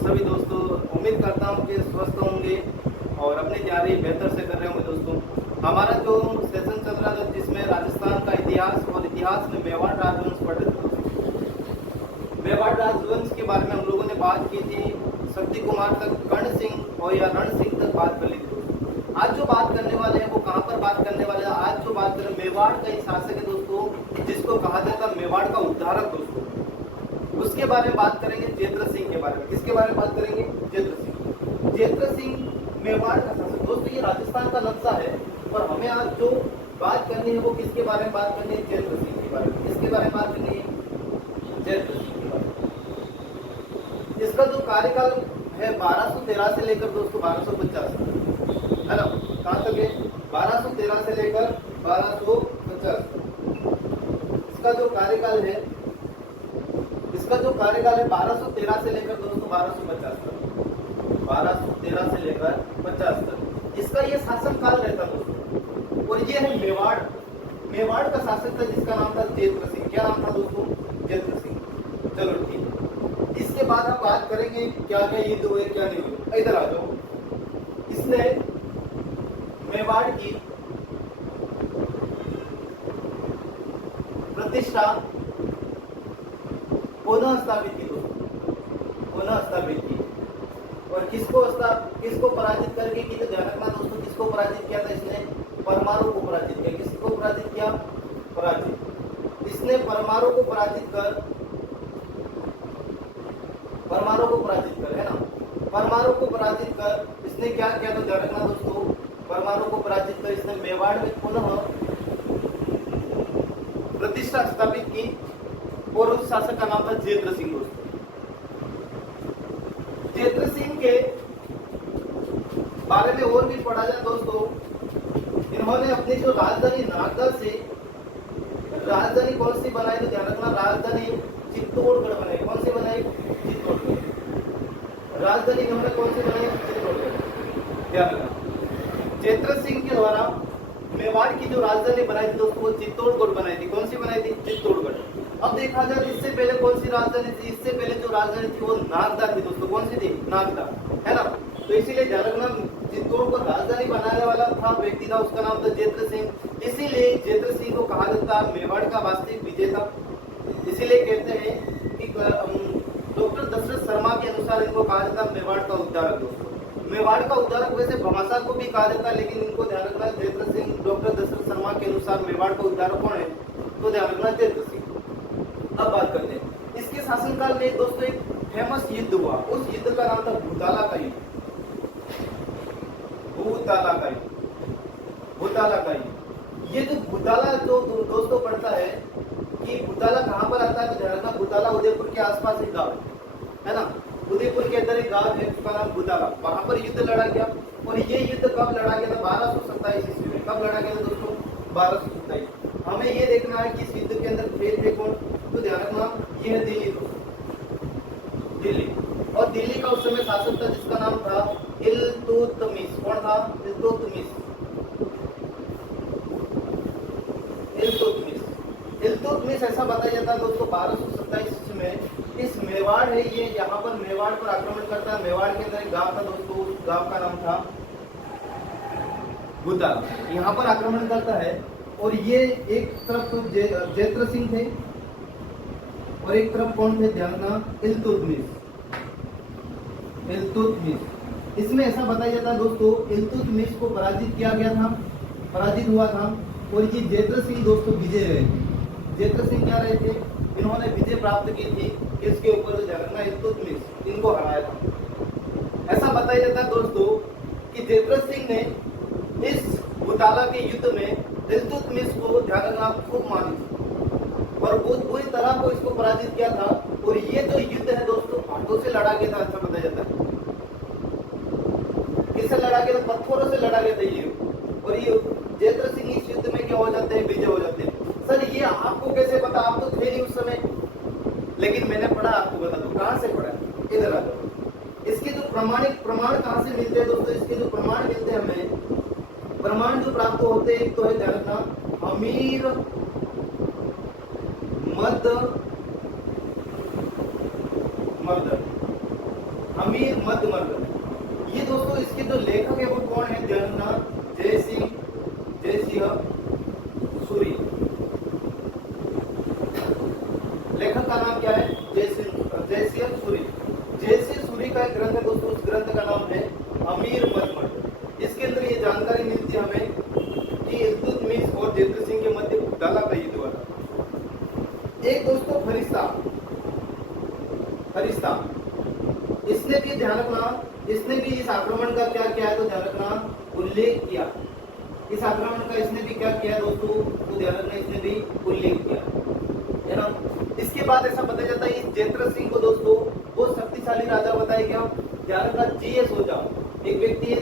सभी दोस्तों, उम्मीद करता हूँ कि स्वस्थ होंगे और अपनी तैयारी बेहतर से कर रहे होंगे। दोस्तों, हमारा जो सेशन चल रहा था जिसमें राजस्थान का इतिहास और इतिहास में मेवाड़ राजवंश पढ़ रहे थे। मेवाड़ राजवंश के बारे में हम लोगों ने बात की थी, शक्ति कुमार तक, कर्ण सिंह और या रण सिंह तक बात कर ली थी। आज जो बात करने वाले हैं वो कहाँ पर बात करने वाले हैं? आज जो बात करें मेवाड़ का एक शासक है दोस्तों, जिसको कहा जाता है मेवाड़ का उद्धारक दोस्तों, उसके बारे में बात करेंगे। जेत्र सिंह के बारे में। किसके बारे में बात करेंगे? जेत्र सिंह। जेत्र सिंह मेवाड़ का शासक। दोस्तों, ये राजस्थान का नक्शा है और हमें आज जो बात करनी है वो किसके बारे में बात करनी है? जेत्र सिंह के बारे में। किसके बारे में बात करनी है? जेत्र सिंह के बारे में। इसका जो कार्यकाल है 1213 से लेकर दोस्तों 1250 है ना। कहाँ तक है? 1213 से लेकर 1250। इसका जो कार्यकाल है 1213 से लेकर दोस्तों 1250 तक। 1213 से लेकर 50 तक इसका ये शासन काल रहता दोस्तों। और ये है मेवाड़। मेवाड़ का शासक था जिसका नाम था जेत्र सिंह। क्या नाम था दोस्तों? जेत्र सिंह। चलो ठीक है। इसके बाद हम बात करेंगे क्या क्या युद्ध हुए क्या नहीं हुए। इधर आ जाओ। इसने मेवाड़ की प्रतिष्ठा पुनः स्थापित की दोस्तों, पुनः स्थापित की। और किसको पराजित करके की? तो ध्यान रखना दोस्तों, किसको पराजित किया था इसने? परमाणु को पराजित किया। किसको पराजित किया? पराजित। इसने परमाणु को पराजित कर है ना। परमाणु को पराजित कर इसने क्या किया? तो ध्यान रखना दोस्तों, परमाणु को पराजित कर इसने मेवाड़ में पुनः प्रतिष्ठा स्थापित की। और उस शासक का नाम था जेत्र सिंह दोस्तों। जेत्र सिंह के बारे में और भी पढ़ा जाए दोस्तों, इन्होंने अपनी जो राजधानी नागदा से राजधानी कौन सी बनाई? तो ध्यान रखना, राजधानी चित्तौड़गढ़ बनाई। कौन सी बनाई? चित्तौड़गढ़। राजधानी इन्होंने कौन सी बनाई? चित्तौड़गढ़। ध्यान रखना, जेत्र सिंह के द्वारा मेवाड़ की जो राजधानी बनाई थी दोस्तों वो चित्तौड़गढ़ बनाई थी। कौन सी बनाई थी? चित्तौड़गढ़। अब देखा जाए इससे पहले कौन सी राजधानी थी? इससे पहले जो राजधानी थी वो नागदा थी दोस्तों। कौन सी थी? नागदा, है ना। तो इसीलिए ध्यान रखना, चित्तौड़ को राजधानी बनाने वाला था व्यक्ति था, उसका नाम था जेत्र सिंह। इसीलिए जेत्र सिंह को कहा जाता है मेवाड़ का वास्तविक विजेता। इसीलिए कहते हैं कि डॉक्टर दशरथ शर्मा के अनुसार इनको कहा जाता है मेवाड़ का उद्धारक दोस्तों। मेवाड़ का उद्धारक वैसे भामाशाह को भी कहा जाता है, लेकिन इनको ध्यान रखना जेत्र सिंह, डॉक्टर दशरथ शर्मा के अनुसार मेवाड़ का उद्धारक कौन है? तो ध्यान रखना जेत्र सिंह। अब बात करते हैं इसके शासनकाल में दोस्तों एक फेमस युद्ध हुआ। उस युद्ध का नाम था भूताला का युद्ध। भूताला का युद्ध। भूताला का युद्ध। ये जो भूताला जो दोस्तों पड़ता है कि भूताला कहाँ पर आता है? तो ध्यान रखना, भूताला उदयपुर के आसपास एक गाँव है ना। उदयपुर के अंदर एक गाँव है उसका नाम भूताला। वहां पर युद्ध लड़ा गया। और ये युद्ध कब लड़ा गया था? 1227 ईस्वी में। कब लड़ा गया था दोस्तों? 1227। हमें ये देखना है कि इस युद्ध के अंदर थे कौन? तो ध्यान रखना, ये है दिल्ली दोस्तों, दिल्ली। और दिल्ली का उस समय शासक था जिसका नाम था इल्तुतमिश। कौन था? इल्तुतमिश। इल्तुतमिश ऐसा बताया जाता है दोस्तों 1227 में इस मेवाड़ है, ये यहाँ पर मेवाड़ पर आक्रमण करता है। मेवाड़ के अंदर एक गांव था दोस्तों, उस गांव का नाम था भूताला। यहाँ पर आक्रमण करता है। और ये एक तरफ तो जेत्र सिंह थे और एक तरफ कौन थे? ध्यान रखना, इल्तुतमिश। इसमें ऐसा बताया जाता है दोस्तों, इल्तुतमिश को पराजित किया गया था, पराजित हुआ था। और ये जेत्र सिंह दोस्तों विजय रहे थे। जेत्र सिंह क्या रहे थे? इन्होंने विजय प्राप्त की थी। इसके ऊपर ध्यान रखना, इल्तुतमिश इनको हराया था। ऐसा बताया जाता है दोस्तों कि जेत्र सिंह ने इस भूताला के युद्ध में इल्तुतमिश को ध्यान रखना खूब मारी और बहुत बुरी तरह को इसको पराजित किया था। और ये जो युद्ध है दोस्तों हाथों से लड़ा गया था। ऐसा बताया जाता है। किससे लड़ा गया था? पत्थरों से लड़ा गया था ये। और ये जेत्र सिंह इस युद्ध में क्या हो जाते हैं? विजय हो जाते हैं। सर ये आपको कैसे पता? आप तो थे नहीं उस समय, लेकिन मैंने पढ़ा, आपको बता दूं। कहाँ से पढ़ा? इधर आ जाओ। इसके जो प्रमाण कहाँ से मिलते हैं दोस्तों? इसके जो प्रमाण मिलते हैं हमें, प्रमाण जो प्राप्त होते हैं, तो है ध्यान रखना अमीर मद अमीर मध्यमर्ग। ये दोस्तों इसके जो लेखक है वो कौन है, ध्यान रखना, जय सिंह सूरी। लेखक का नाम क्या है, जय सिंह सूरी। जय सिंह सूरी का एक ग्रंथ है दोस्तों, उस ग्रंथ का नाम है अमीर मध्यमर्ग। इसके अंदर ये जानकारी मिलती है हमें कि इल्तुतमिश और जेत्र सिंह के मध्य उद्दाला का युद्ध हुआ था। एक दोस्तों फरिश्ता, इसने भी ध्यान रखना, इसने भी इस आक्रमण का क्या किया है तो ध्यान रखना उल्लेख किया। इस आक्रमण का इसने भी क्या किया दोस्तों तो ध्यान रखना, इसने भी उल्लेख किया है ना। इसके बाद ऐसा बताया जाता है इस जेत्र सिंह को दोस्तों बहुत शक्तिशाली राजा बताया गया। ध्यान रखना, जीएस ओझा एक व्यक्ति है,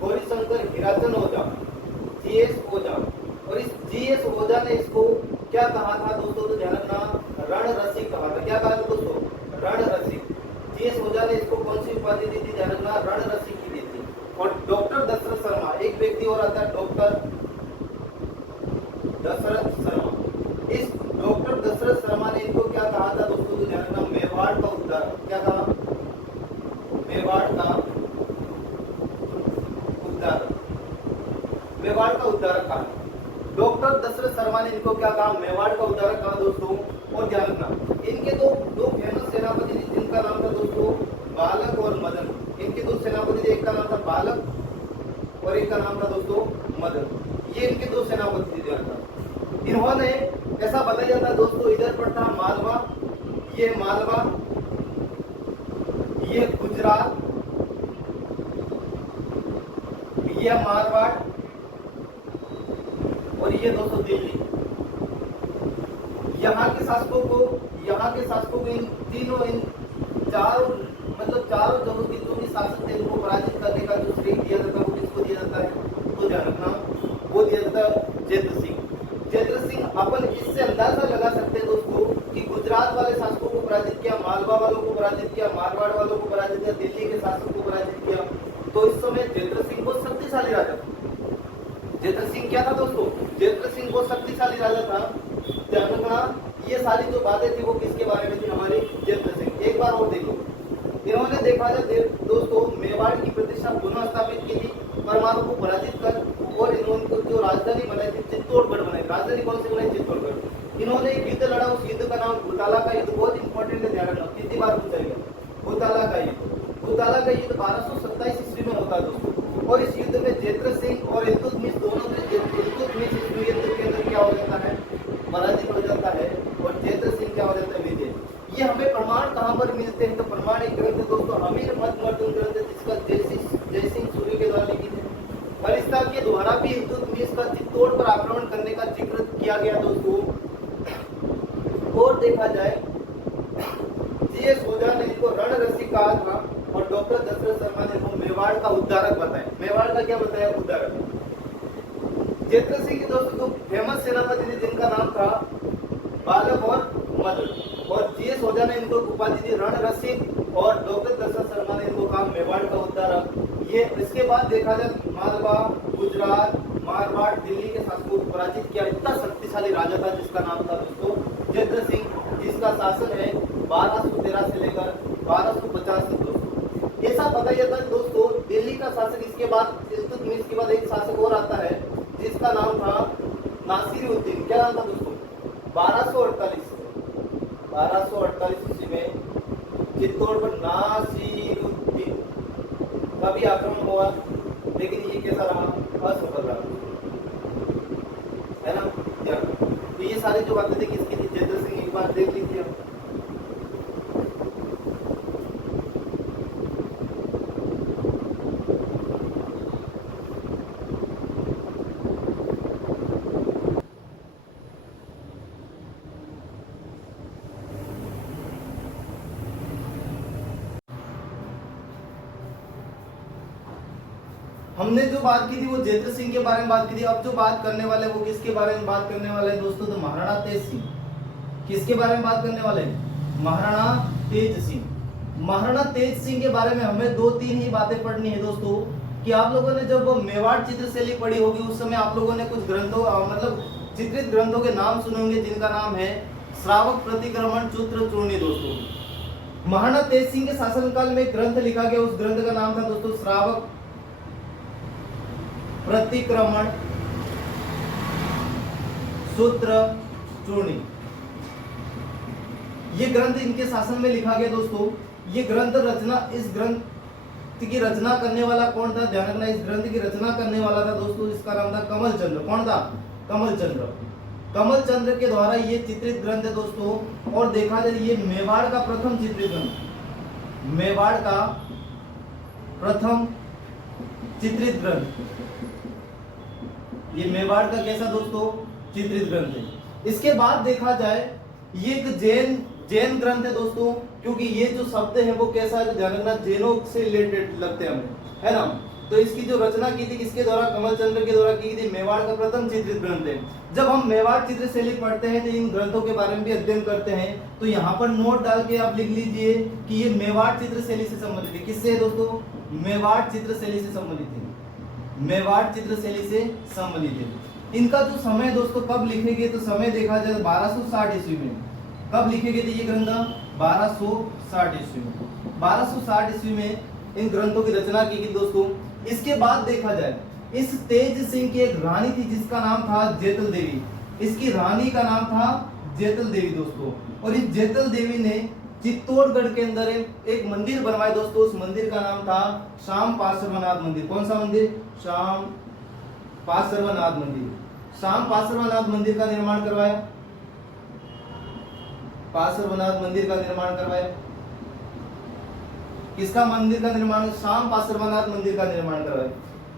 गौरीशंकर हिराचन ओझा, जीएस ओझा। और इस जीएस ओझा ने इसको क्या कहा था दोस्तों तो ध्यान रखना रण रसिक कहा था। क्या कहा था दोस्तों, रण रसिक। जीएस ओझा ने इसको कौन सी उपाधि दी थी, ध्यान रखना रण रसिक की दी थी। और डॉक्टर दशरथ शर्मा, एक व्यक्ति और आता है डॉक्टर दशरथ शर्मा। इस डॉक्टर दशरथ शर्मा ने इनको क्या कहा था दोस्तों तो ध्यान रखना मेवाड़ का उद्धार। क्या कहा, मेवाड़ का उद्धारक कहा। डॉक्टर दशरथ शर्मा ने इनको क्या कहा, मेवाड़ का उद्धारक कहा दोस्तों। और ध्यान रखना इनके दो फेमस सेनापति थे जिनका नाम था दोस्तों बालक और मदन। इनके दो सेनापति थे, एक का नाम था बालक और एक का नाम था दोस्तों मदन। ये इनके दो सेनापति थे। ध्यान रखना इन्होंने ऐसा बताया जाता है दोस्तों, इधर पर था मालवा, ये गुजरात, ये मारवाड़ और ये दोस्तों दिल्ली। यहाँ के शासकों को इन चारों जगहों के जो भी शासक थे उनको पराजित करने का जो श्रेय दिया जाता है वो किसको दिया जाता है तो ध्यान रखना वो दिया जाता है जेत्र सिंह। अपन इससे अंदाजा लगा सकते हैं दोस्तों कि गुजरात वाले शासकों को पराजित किया, मालवा वालों को पराजित किया, मारवाड़ वालों को पराजित किया, दिल्ली के शासक को पराजित किया। तो इस समय जेत्र सिंह बहुत शक्तिशाली राजा था। जेत्र सिंह क्या था दोस्तों, जेत्र सिंह बहुत शक्तिशाली राजा था। ध्यान रखना ये सारी जो बातें थी वो किसके बारे में थी, हमारे जेत्र सिंह। एक बार और देखो, इन्होंने देखा जाए दोस्तों मेवाड़ की प्रतिष्ठा पुनः स्थापित की थी, परमाणु को पराजित कर, और इन्होंने जो राजधानी बनाई थी चित्तौड़गढ़ बनाई। राजधानी कौन सी बनाई, चित्तौड़गढ़। इन्होंने एक युद्ध लड़ा, उस युद्ध का नाम भूताला का युद्ध, बहुत इंपॉर्टेंट है, ध्यान रखना कितनी बार पूछा गया। भूताला का युद्ध 1227 ईस्वी में होता है दोस्तों। और इस युद्ध में जेत्र सिंह और इल्तुतमिश दोनों में इल्तुतमिश इस युद्ध के अंदर क्या हो जाता है, पराजित हो जाता है, और जेत्र सिंह क्या हो जाता है, विजय। ये हमें प्रमाण कहाँ पर मिलते हैं तो प्रमाण एक ग्रंथ दोस्तों अमीर मध्यमर्ग ग्रंथ है जिसका जय सिंह सूरी के द्वारा लिखित है। फरिश्ता के द्वारा भी इल्तुतमिश का चित्तौड़ पर आक्रमण करने का जिक्र किया गया दोस्तों। और देखा जाए जीएस ओझा ने इनको रण रसिक कहा था और डॉक्टर दशरथ शर्मा ने इनको मेवाड़ का उद्धारक बताया। मेवाड़ का क्या बताया, उद्धारक। जेत्र सिंह के दोस्तों जो फेमस सेनापति थे जिनका नाम था बालक और मदन, और जीएस ओझा ने इनको उपाधि दी रण रसिक, और डॉक्टर दशरथ शर्मा ने इनको कहा मेवाड़ का उद्धारक। ये इसके बाद देखा जाए मालवा, गुजरात, मारवाड़, दिल्ली के शासकों को पराजित किया। इतना शक्तिशाली राजा था जिसका नाम था दोस्तों जेत्र सिंह, जिसका शासन है 1213 से लेकर 1250 तक दोस्तों। ऐसा बताया जाता है दोस्तों दिल्ली का शासक, इसके बाद इल्तुतमिश के बाद एक शासक और आता है जिसका नाम था नासिरुद्दीन। क्या नाम था दोस्तों, 1248 ईस्वी में चित्तौड़ पर नासिरुद्दीन का भी आक्रमण हुआ, लेकिन ये कैसा रहा, असफल रहा, है ना। तो ये सारी जो बातें थी किसकी थी, जेत्र सिंह। एक बार देख लीजिए। हमने जो बात की थी वो जेत्र सिंह के बारे में बात की थी। अब जो बात करने वाले वो किसके बारे में बात करने वाले हैं दोस्तों, तो महाराणा तेज सिंह। किसके बारे में बात करने वाले हैं, महाराणा तेज सिंह। महाराणा तेज सिंह के बारे में हमें 2-3 ही बातें पढ़नी है दोस्तों। कि आप लोगों ने जब मेवाड़ चित्रशैली पढ़ी होगी उस समय आप लोगों ने कुछ ग्रंथों मतलब चित्रित ग्रंथों के नाम सुने होंगे जिनका नाम है श्रावक प्रतिक्रमण, चूत्र चूर्णी दोस्तों। महाराणा तेज सिंह के शासनकाल में एक ग्रंथ लिखा गया, उस ग्रंथ का नाम था दोस्तों श्रावक प्रतिक्रमण सूत्र चूर्णी। ये ग्रंथ इनके शासन में लिखा गया दोस्तों। ये ग्रंथ रचना, इस ग्रंथ की रचना करने वाला कौन था, ध्यान रखना, इस ग्रंथ की रचना करने वाला था दोस्तों, इसका नाम था कमल चंद्र। कौन था? कमल चंद्र। कमल चंद्र के द्वारा ये चित्रित ग्रंथ है दोस्तों। और देखा जाए ये मेवाड़ का प्रथम चित्रित ग्रंथ, मेवाड़ का प्रथम चित्रित ग्रंथ। ये मेवाड़ का कैसा दोस्तों? चित्रित ग्रंथ है। इसके बाद देखा जाए ये एक जैन ग्रंथ है दोस्तों, क्योंकि ये जो शब्द है वो कैसा है, ध्यान रखना, जैनों से रिलेटेड लगते हैं हमें, है ना। तो इसकी जो रचना की थी किसके द्वारा? कमल चंद्र के द्वारा की थी। मेवाड़ का प्रथम चित्रित ग्रंथ है। जब हम मेवाड़ चित्र शैली पढ़ते हैं तो इन ग्रंथों के बारे में भी अध्ययन करते हैं। तो यहाँ पर नोट डाल के आप लिख लीजिए कि ये मेवाड़ चित्र शैली से संबंधित है। किससे दोस्तों? मेवाड़ चित्र शैली से संबंधित है। मेवाड़ चित्र शैली से संबंधित है। इनका जो समय दोस्तों कब लिखे गए, तो समय देखा जाए 1260 ईस्वी में। कब लिखे गए थे ये ग्रंथ? 1260 ईस्वी में। 1260 ईस्वी में इन ग्रंथों की रचना की गई दोस्तों। इसके बाद देखा जाए इस तेज सिंह की एक रानी थी जिसका नाम था जेतल देवी। इसकी रानी का नाम था जेतल देवी दोस्तों। और इस जेतल देवी ने चित्तौड़गढ़ के अंदर एक मंदिर बनवाया दोस्तों। उस मंदिर का नाम था श्याम पार्श्वनाथ मंदिर। कौन सा मंदिर? श्याम पार्श्वनाथ मंदिर। श्याम पार्श्वनाथ मंदिर का निर्माण करवाया। पार्श्वनाथ मंदिर का निर्माण करवाया। किसका मंदिर का निर्माण? श्याम पार्श्वनाथ मंदिर का निर्माण करवाया।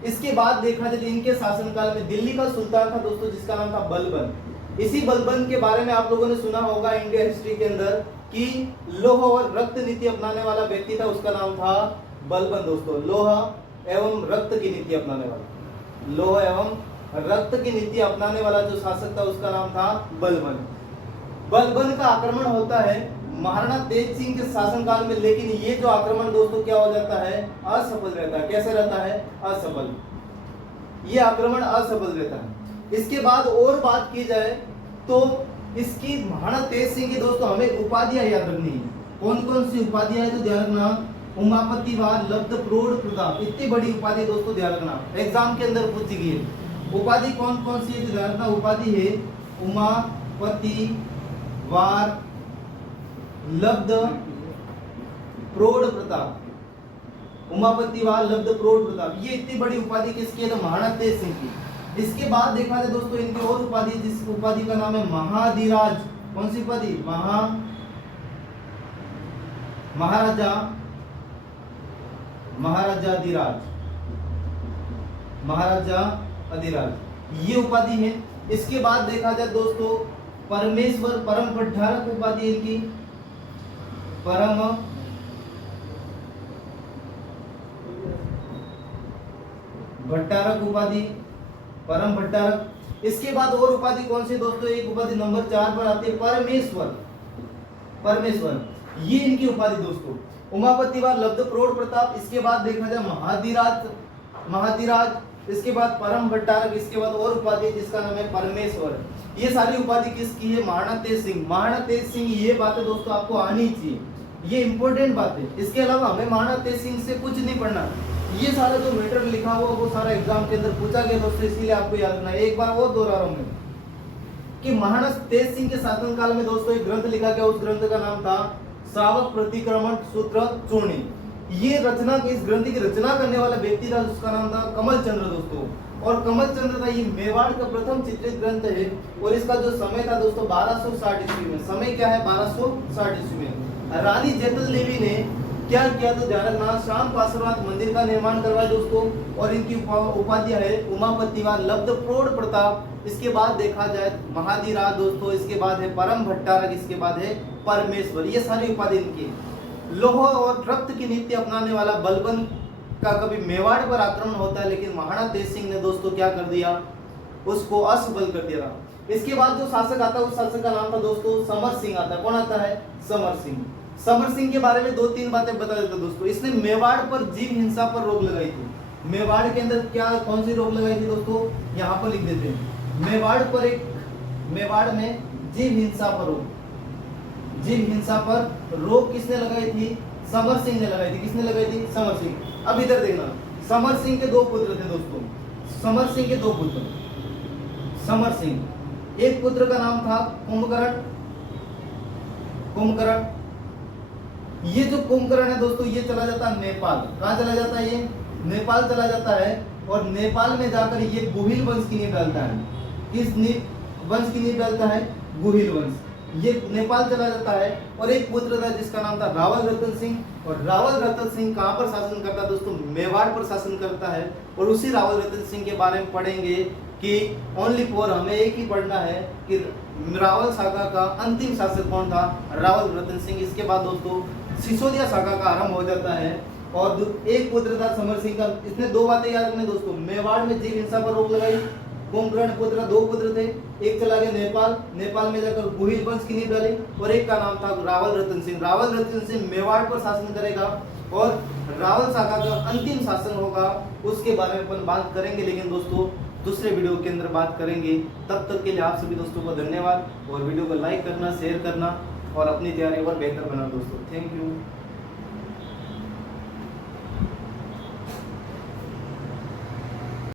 इसके बाद देखा जाए इनके शासनकाल में दिल्ली का सुल्तान था दोस्तों, जिसका नाम था बलबन। इसी बलबन के बारे में आप लोगों ने सुना होगा इंडिया हिस्ट्री के अंदर कि लोह और रक्त नीति अपनाने वाला व्यक्ति था, उसका नाम था बलबन दोस्तों। लोह एवं रक्त की नीति अपनाने वाला, लोह एवं रक्त की नीति अपनाने वाला जो शासक था उसका नाम था बलबन। बलबन का आक्रमण होता है महाराणा तेज सिंह के शासनकाल में, लेकिन ये जो आक्रमण दोस्तों क्या हो जाता है? असफल रहता है। कैसे रहता है? असफल। ये आक्रमण असफल रहता है। इसके बाद और बात की जाए तो इसकी महाराणा तेज सिंह की दोस्तों हमें उपाधियां याद रखनी है। कौन कौन सी उपाधियां है तो ध्यान रखना, उमापति वार लब्ध प्रौढ़ प्रताप, इतनी बड़ी उपाधि दोस्तों ध्यान रखना, एग्जाम के अंदर पूछी गई है। उपाधि कौन कौन सी है ध्यान रखना, उपाधि है उमापति वार लब्ध प्रौढ़ प्रताप। उमापति वार लब्ध प्रौढ़ प्रताप, ये इतनी बड़ी उपाधि किसकी है? तो महाराणा तेज सिंह की। इसके बाद देखा जाए दोस्तों इनकी और उपाधि, जिस उपाधि का नाम है महाधिराज। कौन सी उपाधि? महाराजा अधिराज, महाराजा अधिराज, ये उपाधि है। इसके बाद देखा जाए दोस्तों परमेश्वर परम भट्टारक उपाधि इनकी, परम भट्टारक उपाधि, परम भट्टारक। इसके बाद और उपाधि कौन सी दोस्तों? एक उपाधि नंबर 4 पर आती है परमेश्वर। परमेश्वर, ये इनकी उपाधि दोस्तों। उमापति वार लब्ध प्रौढ़ प्रताप, इसके बाद देखा जाए महाधिराज, इसके बाद परम भट्टारक, इसके बाद और उपाधि जिसका नाम है परमेश्वर। ये सारी उपाधि किसकी है? महाराणा तेज सिंह। महाराणा तेज सिंह, ये बातें दोस्तों आपको आनी चाहिए, ये इंपॉर्टेंट बात है। इसके अलावा हमें महाराणा तेज सिंह से कुछ नहीं पढ़ना। ये सारा जो मैटर लिखा हुआ वो सारा एग्जाम के अंदर पूछा गया दोस्तों, इसीलिए आपको याद रखना है। एक बार और दोहरा रहा हूं मैं कि महाराणा तेज सिंह के शासनकाल में दोस्तों एक ग्रंथ लिखा गया, उस ग्रंथ का नाम था श्रावक प्रतिक्रमण सूत्र चूर्णी। ये रचना, इस ग्रंथ की रचना करने वाला व्यक्ति था, उसका नाम था कमल चंद्र दोस्तों। और कमल चंद्र था ये मेवाड़ का प्रथम चित्रित ग्रंथ है। और इसका जो समय था दोस्तों 1260 ईस्वी में। समय क्या है? 1260 ईस्वी में। रानी जेतल देवी ने क्या किया तो ध्यान रखना, श्याम पार्श्वनाथ मंदिर का निर्माण करवाया दोस्तों। और इनकी उपाधि है उमापति वार लब्ध प्रौढ़ प्रताप। इसके बाद देखा जाए महाधिराज दोस्तों, इसके बाद है परम भट्टारक, इसके बाद है परमेश्वर। ये सारी उपाधि इनकी। लोह और रक्त की नीति अपनाने वाला बलबन का कभी मेवाड़ पर आक्रमण होता है, लेकिन महाराणा तेज सिंह ने दोस्तों क्या कर दिया? उसको असफल कर दिया। इसके बाद जो शासक आता है उस शासक का नाम था दोस्तों समर सिंह आता है। कौन आता है? समर सिंह। समर सिंह के बारे में 2-3 बातें बता देता दोस्तों। इसने मेवाड़ पर जीव हिंसा पर रोक लगाई थी। मेवाड़ के अंदर क्या, कौन सी रोक लगाई थी दोस्तों? यहाँ पर लिख देते हैं। मेवाड़ में जीव हिंसा पर रोक, जीव हिंसा पर रोक किसने लगाई थी? समर सिंह ने लगाई थी। किसने लगाई थी? समर सिंह। अब इधर देखना, समर सिंह के दो पुत्र थे दोस्तों, समर सिंह के दो पुत्र, समर सिंह, एक पुत्र का नाम था कुंभकर्ण, कुंभकर्ण। ये जो कुंभकर्ण है दोस्तों, ये चला जाता है नेपाल। कहाँ चला जाता है? ये नेपाल चला जाता है, और नेपाल में जाकर ये गुहिल वंश की नींव डालता है। किस वंश की नींव डालता है? गुहिल वंश। ये नेपाल चला जाता है, और एक पुत्र था जिसका नाम था रावल रतन सिंह। और रावल रतन सिंह कहाँ पर शासन करता है दोस्तों? मेवाड़ पर शासन करता है। और उसी रावल रतन सिंह के बारे में पढ़ेंगे कि ओनली फॉर हमें एक ही पढ़ना है कि रावल सागा का अंतिम शासक कौन था? रावल रतन सिंह। इसके बाद दोस्तों सिसोदिया सागा का आरंभ हो जाता है, और एक पुत्र था समर सिंह का। इसने दो बातें याद रखनी दोस्तों, मेवाड़ में जीव हिंसा पर रोक लगाई, कुंभकर्ण पुत्र, दो पुत्र थे, एक चला गया नेपाल, नेपाल में जाकर गुहिल वंश की नींव डाली, और एक का नाम था रावल रतन सिंह। रावल रतन सिंह मेवाड़ पर शासन करेगा, और रावल सागा का अंतिम शासन होगा, उसके बारे में अपन बात करेंगे, लेकिन दोस्तों दूसरे वीडियो के अंदर बात करेंगे। तब तक के लिए आप सभी दोस्तों को धन्यवाद, और वीडियो को लाइक करना, शेयर करना, और अपनी तैयारी और बेहतर बनाना दोस्तों। Thank you.